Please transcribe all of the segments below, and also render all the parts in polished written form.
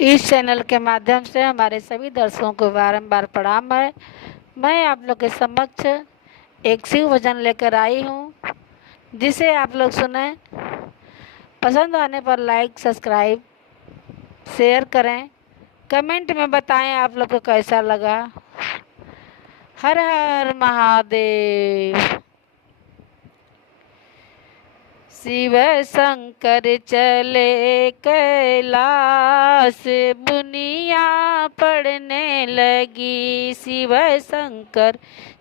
इस चैनल के माध्यम से हमारे सभी दर्शकों को बारंबार प्रणाम है। मैं आप लोग के समक्ष एक शिव भजन लेकर आई हूँ, जिसे आप लोग सुने। पसंद आने पर लाइक, सब्सक्राइब, शेयर करें। कमेंट में बताएं आप लोग को कैसा लगा। हर हर महादेव। शिव शंकर चले कैलाश, बुनिया पड़ने लगी। शिव शंकर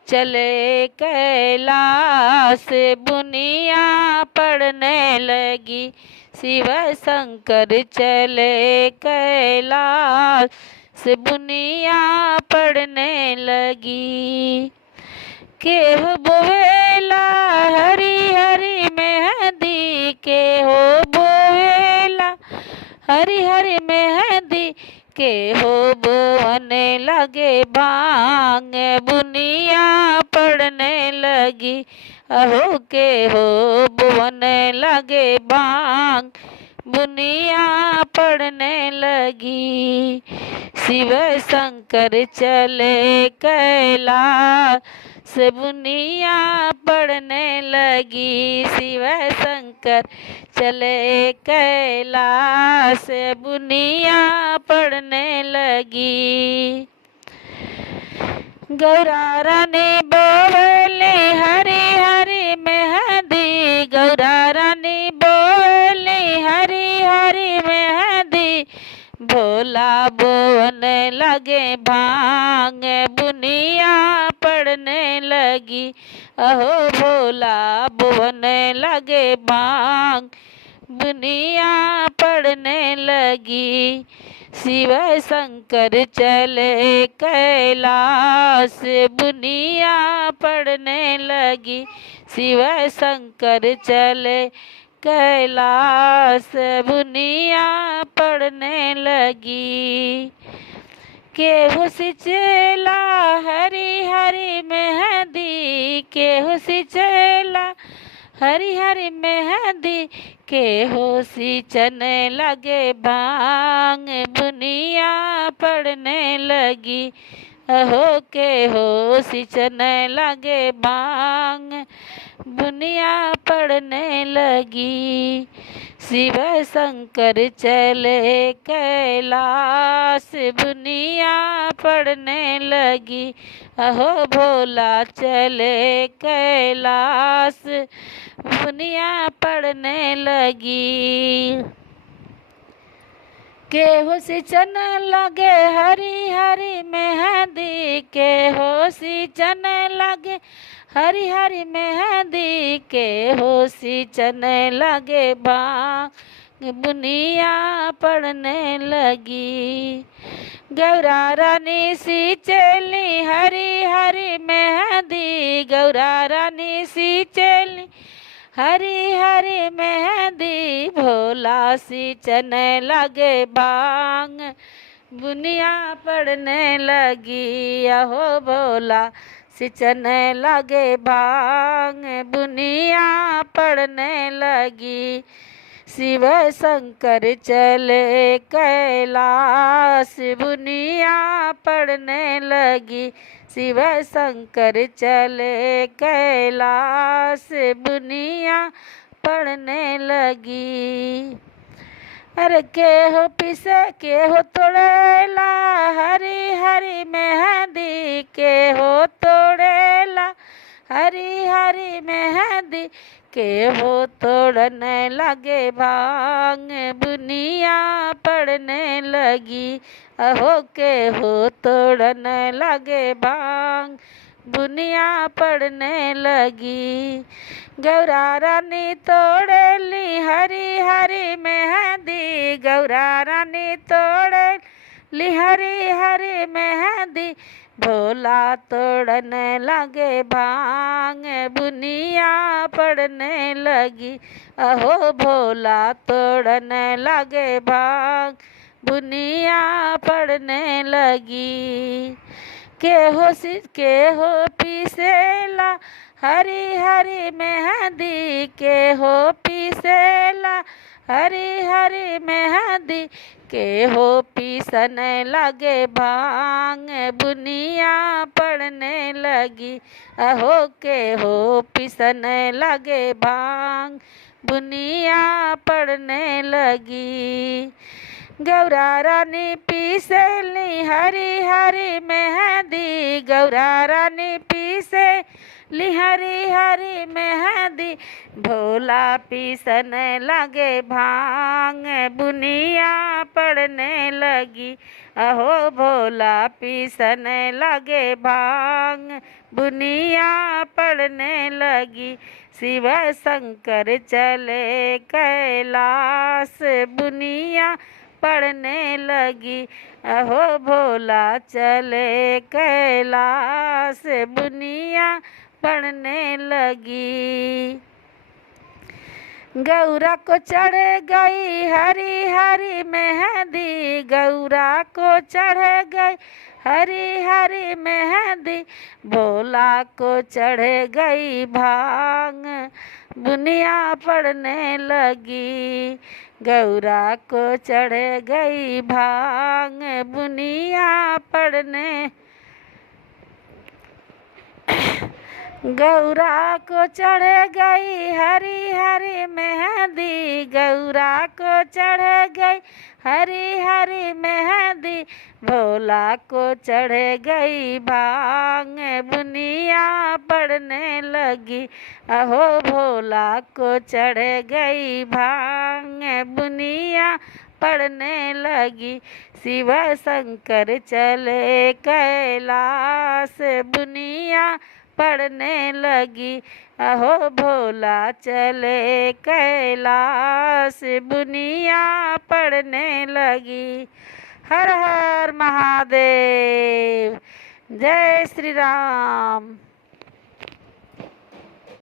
चले कैलाश, बुनिया पड़ने लगी। शिव शंकर चले कैलाश, से बुनिया पड़ने लगी। केहू बोवेला हरी हरी मेहंदी, केहू बोवेला हरी हरी मेहंदी, केहू बोवने लगे भांग, बुनिया पड़ने लगी। अहो केहू बोवने लगे भांग, बुनिया पड़ने लगी। शिव शंकर चले कैलाश, से बुनिया पड़ने लगी। शिव शंकर चले कैलाश, से बुनिया पड़ने लगी। गौरा रानी बोले हरी हरी मेहंदी, गौरा रानी बोले हरी हरी मेहंदी, भोला बोवने लगे भांग, बुनिया पड़ने लगी। अहो भोला बोवने लगे भांग, बुनिया पड़ने लगी। शिव शंकर चले कैलाश, बुनिया पड़ने लगी। शिव शंकर चले कैलाश, बुनिया पड़ने लगी। केहू सिचला हरी हरी मेहंदी, केहू सिचला हरी हरी मेहंदी, केहू सींचने लगे भांग, बुनिया पड़ने लगी। अहो केहू सींचने लगे भांग, बुनिया पड़ने लगी। शिव शंकर चले कैलाश, बुनिया पड़ने लगी। अहो भोला चले कैलाश, बुनिया पड़ने लगी। केहू सींचन लगे हरी हरी मेहंदी, केहू सींचन लगे हरी हरी मेहंदी, केहू सींचन लगे भांग, बुनिया पड़ने लगी। गौरा रानी सींचली हरी हरी मेहंदी, गौरा रानी सींचली हरी हरी मेहंदी, भोला सींचने लगे भांग, बुनिया पड़ने लगी। अहो भोला सींचने लगे भांग, बुनिया पड़ने लगी। शिव शंकर चले कैलाश, बुनिया पड़ने लगी। शिव शंकर चले कैलाश, बुनिया पड़ने लगी। अरे केहू पीसे केहू तोड़ेला हरी हरी मेहंदी, केहू तोड़ेला हरी हरी मेहंदी, केहू तोड़ने लगे भांग, बुनिया पड़ने लगी। अहो केहू तोड़ने लगे भांग, बुनिया पड़ने लगी। गौरा रानी तोड़ली हरी हरी मेहंदी, गौरा रानी तोड़ली हरी हरी मेहंदी, भोला तोड़ने लगे भांग, बुनिया पड़ने लगी। अहो भोला तोड़ने लगे भांग, बुनिया पड़ने लगी। केहू पीसेला हरी हरी मेहंदी, केहू पीसेला हरी हरी मेहंदी के हो पीसन लगे भांग, बुनिया पड़ने लगी अहो के हो पीसन लगे भांग, बुनिया पड़ने लगी। गौरा रानी पीसली हरी हरी मेहंदी, गौरा रानी पीसली हरी हरी मेहंदी, भोला पीसन लगे भांग, बुनिया पड़ने लगी अहो भोला पीसन लगे भांग, बुनिया पड़ने लगी। शिव शंकर चले कैलाश, बुनिया पड़ने लगी अहो भोला चले कैलाश, बुनिया पड़ने लगी। गौरा को चढ़ गई हरी हरी मेहंदी, गौरा को चढ़ गई हरी हरी मेहंदी, भोला को चढ़ गई भांग, बुनिया पड़ने लगी। गौरा को चढ़ गई भांग, बुनिया पड़ने गौरा को चढ़ गई हरी हरी मेहंदी, गौरा को चढ़ गई हरी हरी मेहंदी, भोला को चढ़ गई भांग, बुनिया पड़ने लगी अहो भोला को चढ़ गई भांग, बुनिया पड़ने लगी। शिव शंकर चले कैलाश, बुनिया पड़ने लगी अहो भोला चले कैलाश, बुनिया पड़ने लगी। हर हर महादेव, जय श्री राम।